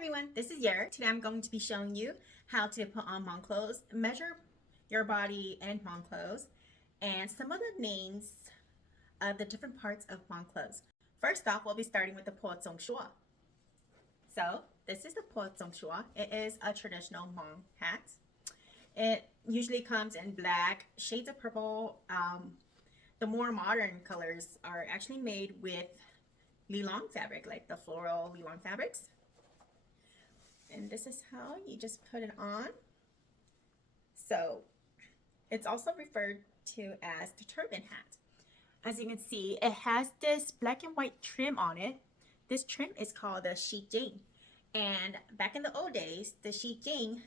everyone, this is Yer. Today I'm going to be showing you how to put on Hmong clothes, measure your body in Hmong clothes, and some of the names of the different parts of Hmong clothes. First off, we'll be starting with the Po Tsong Shua. So this is the Po Tsong Shua. It is a traditional Hmong hat. It usually comes in black, shades of purple. The more modern colors are actually made with Lilong fabric, like the floral Lilong fabrics. And this is how you just put it on. So it's also referred to as the turban hat. As you can see, it has this black and white trim on it. This trim is called the shi jing. And back in the old days, the shi jing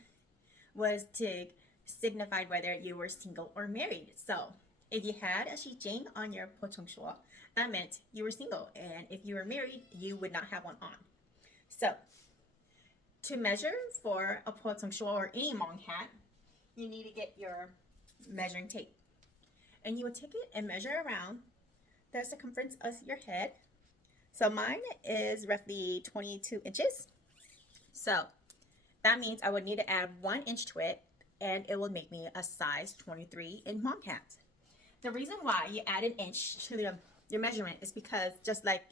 was to signify whether you were single or married. So if you had a shi jing on your Po Tsong Shua, that meant you were single. And if you were married, you would not have one on. So to measure for a Po Tsong Shua or any Hmong hat, you need to get your measuring tape. And you would take it and measure around the circumference of your head. So mine is roughly 22 inches. So that means I would need to add 1 inch to it, and it will make me a size 23 in Hmong hat. The reason why you add an inch to your measurement is because just like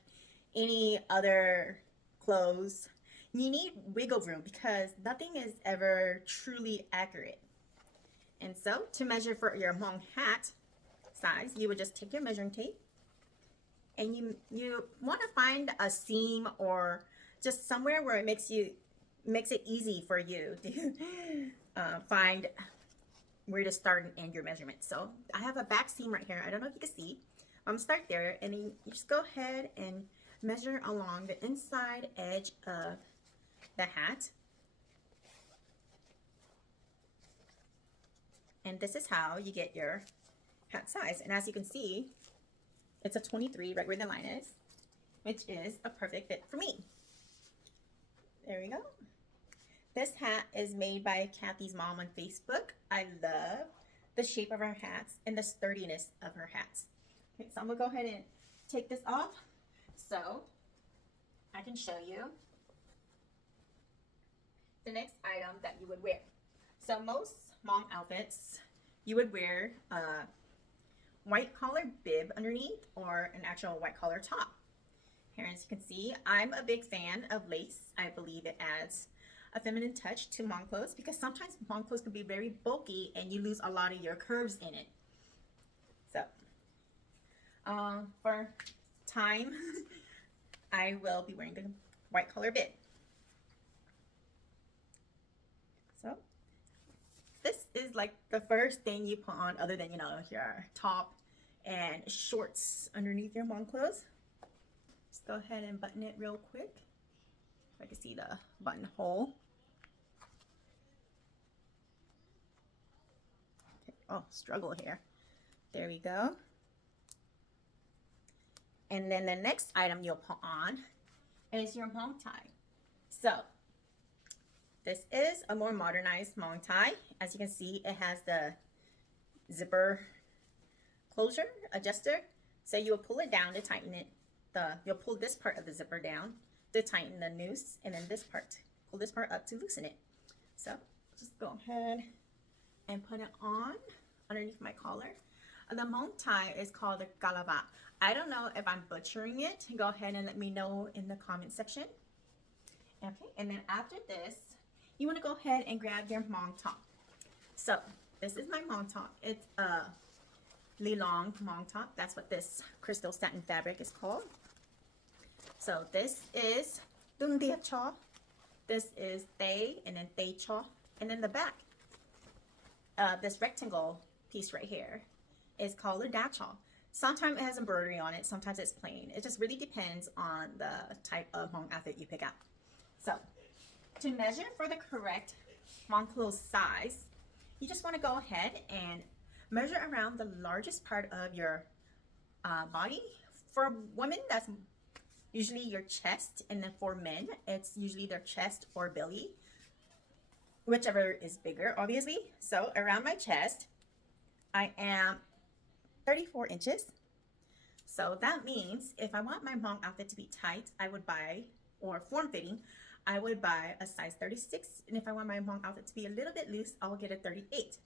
any other clothes, you need wiggle room because nothing is ever truly accurate. And so to measure for your Hmong hat size, you would just take your measuring tape and you want to find a seam or just somewhere where it makes it easy for you to find where to start and end your measurement. So I have a back seam right here. I don't know if you can see. I'm gonna start there, and then you just go ahead and measure along the inside edge of the hat. And this is how you get your hat size. And as you can see, it's a 23 right where the line is, which is a perfect fit for me. There we go. This hat is made by Kathy's mom on Facebook. I love the shape of her hats and the sturdiness of her hats. Okay, so I'm gonna go ahead and take this off so I can show you the next item that you would wear. So most Hmong outfits, you would wear a white collar bib underneath or an actual white collar top. Here, as you can see, I'm a big fan of lace. I believe it adds a feminine touch to Hmong clothes because sometimes Hmong clothes can be very bulky and you lose a lot of your curves in it. So for time, I will be wearing the white collar bib. So this is like the first thing you put on other than, you know, your top and shorts underneath your Hmong clothes. Just go ahead and button it real quick. I can see the button hole. Okay. Oh, struggle here. There we go. And then the next item you'll put on is your Hmong tie. So this is a more modernized Hmong tie. As you can see, it has the zipper closure adjuster. So you'll pull it down to tighten it. You'll pull this part of the zipper down to tighten the noose, and then this part, pull this part up to loosen it. So just go ahead and put it on underneath my collar. The Hmong tie is called the galava. I don't know if I'm butchering it. Go ahead and let me know in the comment section. Okay, and then after this, you want to go ahead and grab your Hmong top. So this is my Hmong top. It's a Lilong Hmong top. That's what this crystal satin fabric is called. So this is Tsho. This is They, and then Tsho. And then the back, this rectangle piece right here is called a Tsho. Sometimes it has embroidery on it, sometimes it's plain. It just really depends on the type of Hmong outfit you pick out. So to measure for the correct Hmong clothes size, you just want to go ahead and measure around the largest part of your body. For women, that's usually your chest, and then for men, it's usually their chest or belly, whichever is bigger, obviously. So around my chest, I am 34 inches. So that means if I want my Hmong outfit to be tight, I would buy, or form-fitting, I would buy a size 36, and if I want my Hmong outfit to be a little bit loose, I'll get a 38.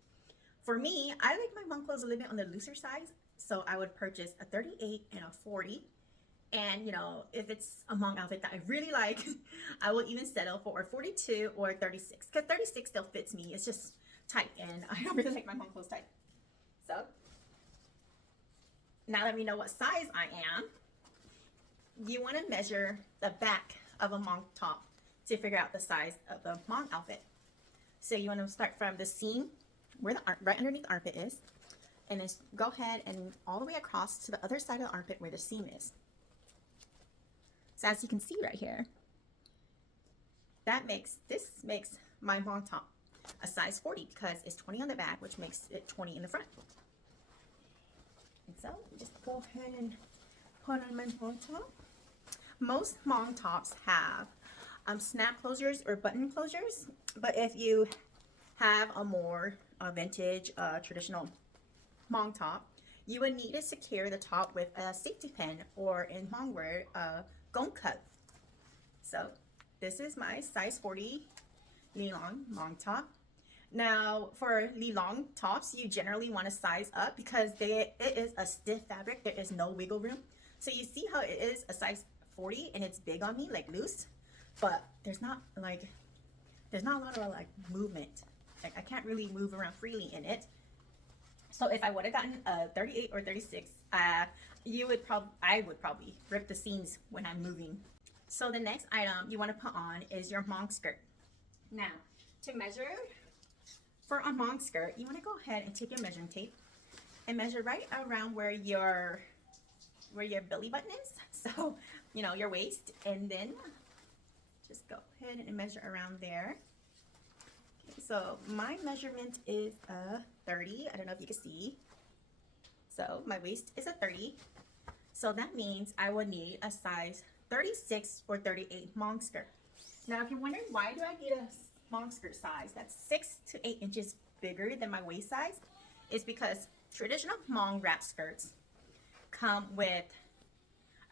For me, I like my Hmong clothes a little bit on the looser size, so I would purchase a 38 and a 40. And you know, if it's a Hmong outfit that I really like, I will even settle for a 42 or a 36, because 36 still fits me. It's just tight, and I don't really like my Hmong clothes tight. So now that we know what size I am, you want to measure the back of a Hmong top to figure out the size of the Hmong outfit. So you want to start from the seam where the right underneath the armpit is, and then go ahead and all the way across to the other side of the armpit where the seam is. So as you can see right here, this makes my Hmong top a size 40 because it's 20 on the back, which makes it 20 in the front. And so just go ahead and put on my Hmong top. Most Hmong tops have snap closures or button closures, but if you have a more vintage traditional Hmong top, you would need to secure the top with a safety pin, or in Hmong word, clothe. So this is my size 40 Lilong Hmong top. Now for Lilong tops, you generally want to size up because it is a stiff fabric. There is no wiggle room. So you see how it is a size 40 and it's big on me, like loose, but there's not a lot of like movement. Like I can't really move around freely in it. So if I would have gotten a 38 or 36, I would probably rip the seams when I'm moving. So the next item you want to put on is your Hmong skirt. Now, to measure for a Hmong skirt, you want to go ahead and take your measuring tape and measure right around where your belly button is. So, you know, your waist, and then just go ahead and measure around there. Okay, so my measurement is a 30. I don't know if you can see. So my waist is a 30. So that means I would need a size 36 or 38 Hmong skirt. Now, if you're wondering why do I need a Hmong skirt size that's 6 to 8 inches bigger than my waist size, it's because traditional Hmong wrap skirts come with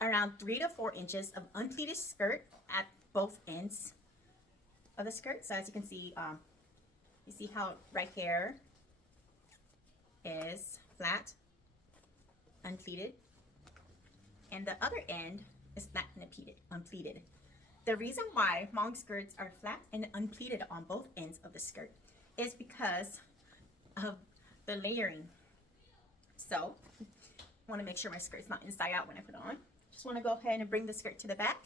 around 3 to 4 inches of unpleated skirt at both ends of the skirt. So as you can see, you see how right here is flat, unpleated, and the other end is flat and unpleated. The reason why Hmong skirts are flat and unpleated on both ends of the skirt is because of the layering. So I want to make sure my skirt's not inside out when I put it on. Just want to go ahead and bring the skirt to the back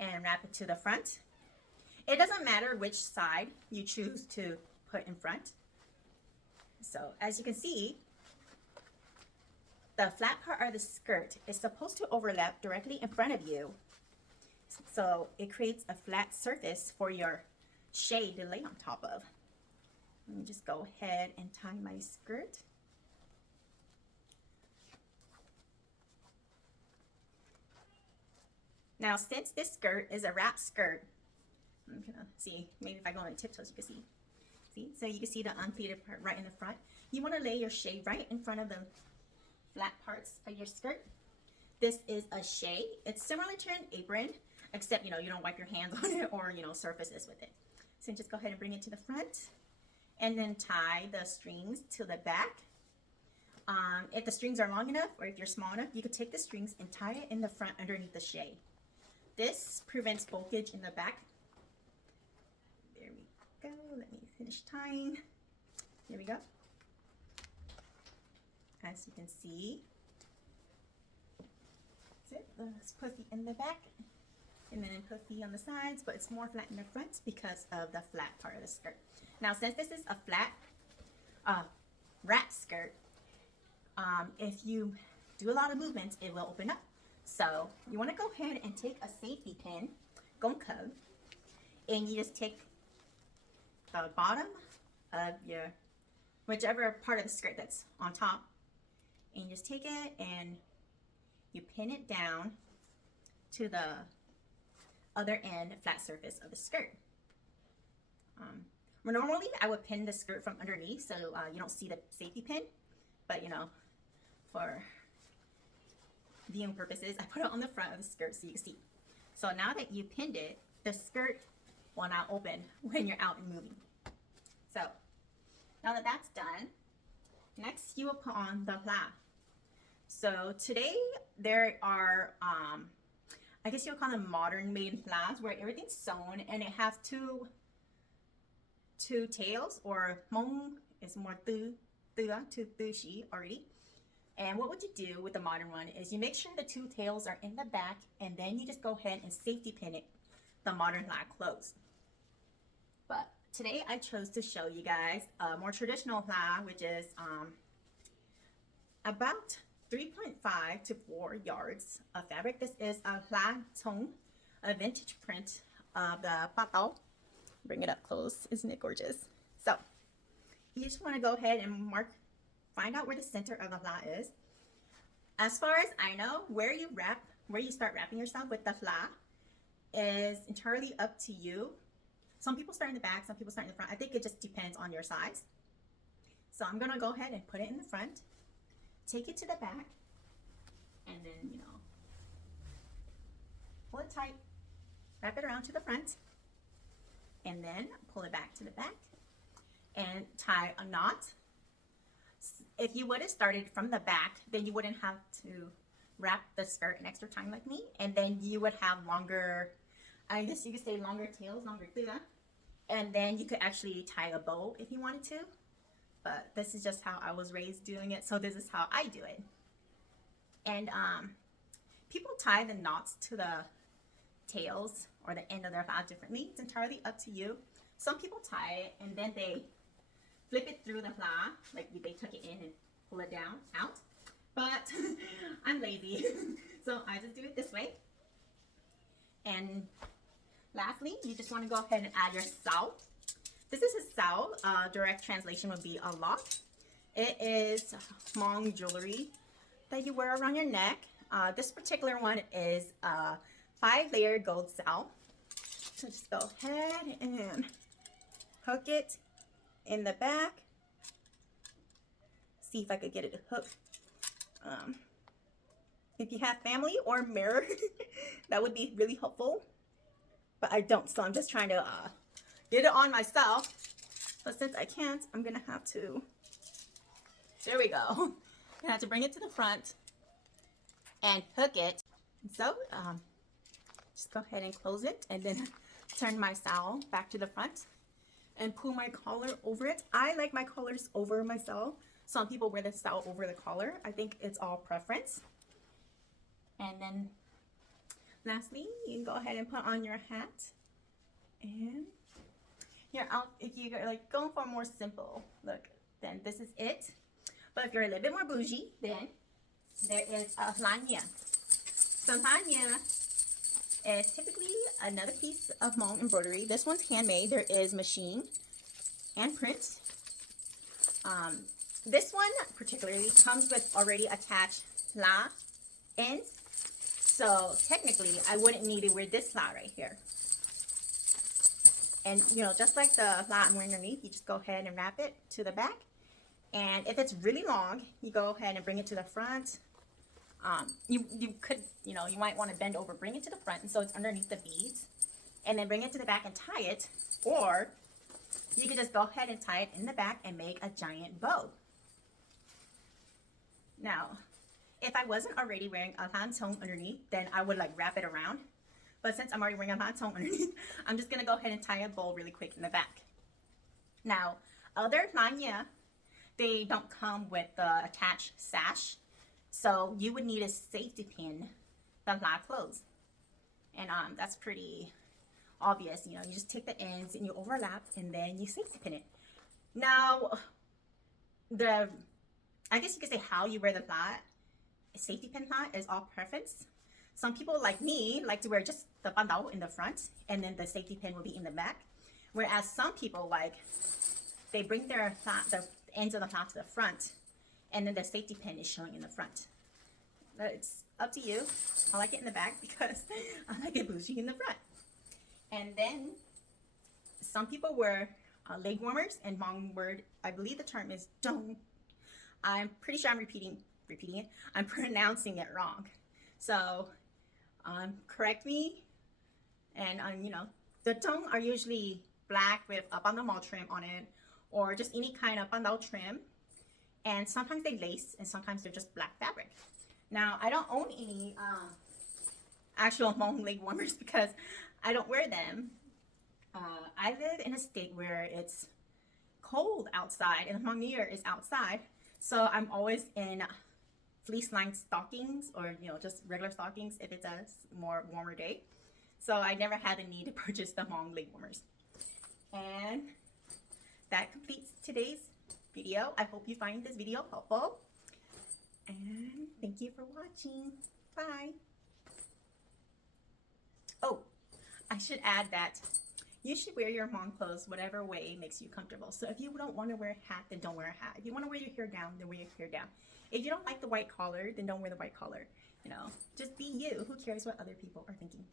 and wrap it to the front. It doesn't matter which side you choose to put in front. So as you can see, the flat part of the skirt is supposed to overlap directly in front of you. So it creates a flat surface for your shade to lay on top of. Let me just go ahead and tie my skirt. Now, since this skirt is a wrap skirt, I'm gonna see, maybe if I go on tiptoes, you can see. See, so you can see the unpleated part right in the front. You want to lay your shade right in front of the flat parts of your skirt. This is a shade. It's similar to an apron, except, you know, you don't wipe your hands on it or, you know, surfaces with it. So just go ahead and bring it to the front and then tie the strings to the back. If the strings are long enough, or if you're small enough, you could take the strings and tie it in the front underneath the shade. This prevents bulkage in the back. There we go. Let me finish tying. Here we go. As you can see, that's it. It's puffy in the back and then puffy on the sides, but it's more flat in the front because of the flat part of the skirt. Now, since this is a flat wrap skirt, if you do a lot of movements, it will open up. So you want to go ahead and take a safety pin, clothe, and you just take the bottom of your whichever part of the skirt that's on top, and you just take it and you pin it down to the other end flat surface of the skirt. Normally I would pin the skirt from underneath so you don't see the safety pin, but you know, for viewing purposes, I put it on the front of the skirt so you can see. So now that you pinned it, the skirt will not open when you're out and moving. So now that that's done, next you will put on the Hlab. So today there are, I guess you'll call them modern made Hlabs where everything's sewn and it has two tails, or Hmong is more two shi already. And what would you do with the modern one is you make sure the two tails are in the back, and then you just go ahead and safety pin it, the modern Hlab clothes. But today I chose to show you guys a more traditional Hlab, which is about 3.5 to 4 yards of fabric. This is a Hlab Tsho, a vintage print of the patao. Bring it up close. Isn't it gorgeous? So you just want to go ahead and find out where the center of the Hlab is. As far as I know, where you start wrapping yourself with the Hlab is entirely up to you. Some people start in the back, some people start in the front. I think it just depends on your size. So I'm gonna go ahead and put it in the front, take it to the back, and then, pull it tight, wrap it around to the front, and then pull it back to the back and tie a knot. If you would have started from the back, then you wouldn't have to wrap the skirt an extra time like me, and then you would have longer, I guess you could say longer tails, longer tira, and then you could actually tie a bow if you wanted to. But this is just how I was raised doing it, so this is how I do it. And people tie the knots to the tails or the end of their Hlab differently. It's entirely up to you. Some people tie it and then they flip it through the Hlab, like they tuck it in and pull it down out. But I'm lazy, so I just do it this way. And lastly, you just want to go ahead and add your Xauv. This is a Xauv. Direct translation would be a lock. It is Hmong jewelry that you wear around your neck. This particular one is a 5-layer gold Xauv. So just go ahead and hook it in the back. See if I could get it to hook. If you have family or mirror, that would be really helpful. But I don't, so I'm just trying to get it on myself. But since I can't, I'm gonna have to. There we go. I'm gonna have to bring it to the front and hook it. So just go ahead and close it, and then turn my Xauv back to the front and pull my collar over it. I like my collars over my Xauv. Some people wear the Xauv over the collar. I think it's all preference. And then lastly, you can go ahead and put on your hat, and you're out. If you're like going for a more simple look, then this is it. But if you're a little bit more bougie, then there is a lanya. So lanya is typically another piece of Hmong embroidery. This one's handmade. There is machine and print. This one particularly comes with already attached Hlab ends. So technically, I wouldn't need to wear this Hlab right here. And just like the Hlab I'm wearing underneath, you just go ahead and wrap it to the back. And if it's really long, you go ahead and bring it to the front. You could, you might want to bend over, bring it to the front, and so it's underneath the beads, and then bring it to the back and tie it. Or you could just go ahead and tie it in the back and make a giant bow. Now, if I wasn't already wearing a Hlab underneath, then I would wrap it around. But since I'm already wearing a Hlab underneath, I'm just gonna go ahead and tie a bow really quick in the back. Now, other lanya, they don't come with the attached sash, so you would need a safety pin the Hlab clothes, and that's pretty obvious. You just take the ends and you overlap, and then you safety pin it. Now, I guess you could say how you wear the Hlab, safety pin Hlab, is all preference. Some people like me like to wear just the bandao in the front, and then the safety pin will be in the back. Whereas some people they bring their Hlab, the ends of the Hlab to the front, and then the safety pin is showing in the front. But it's up to you. I like it in the back because I like it bougie in the front. And then some people wear leg warmers, and Hmong word, I believe the term is dong. I'm pretty sure I'm repeating it. I'm pronouncing it wrong. So correct me And you know, the tongue are usually black with a bandau trim on it, or just any kind of bandau trim. And sometimes they lace, and sometimes they're just black fabric. Now, I don't own any actual Hmong leg warmers because I don't wear them. I live in a state where it's cold outside, and Hmong New Year is outside, so I'm always in fleece-lined stockings, or you know, just regular stockings if it's a more warmer day. So I never had the need to purchase the Hmong leg warmers. And that completes today's video. I hope you find this video helpful, and thank you for watching. Bye. Oh, I should add that you should wear your Hmong clothes whatever way makes you comfortable. So if you don't want to wear a hat, then don't wear a hat. If you want to wear your hair down, then wear your hair down. If you don't like the white collar, then don't wear the white collar. You know, just be you. Who cares what other people are thinking?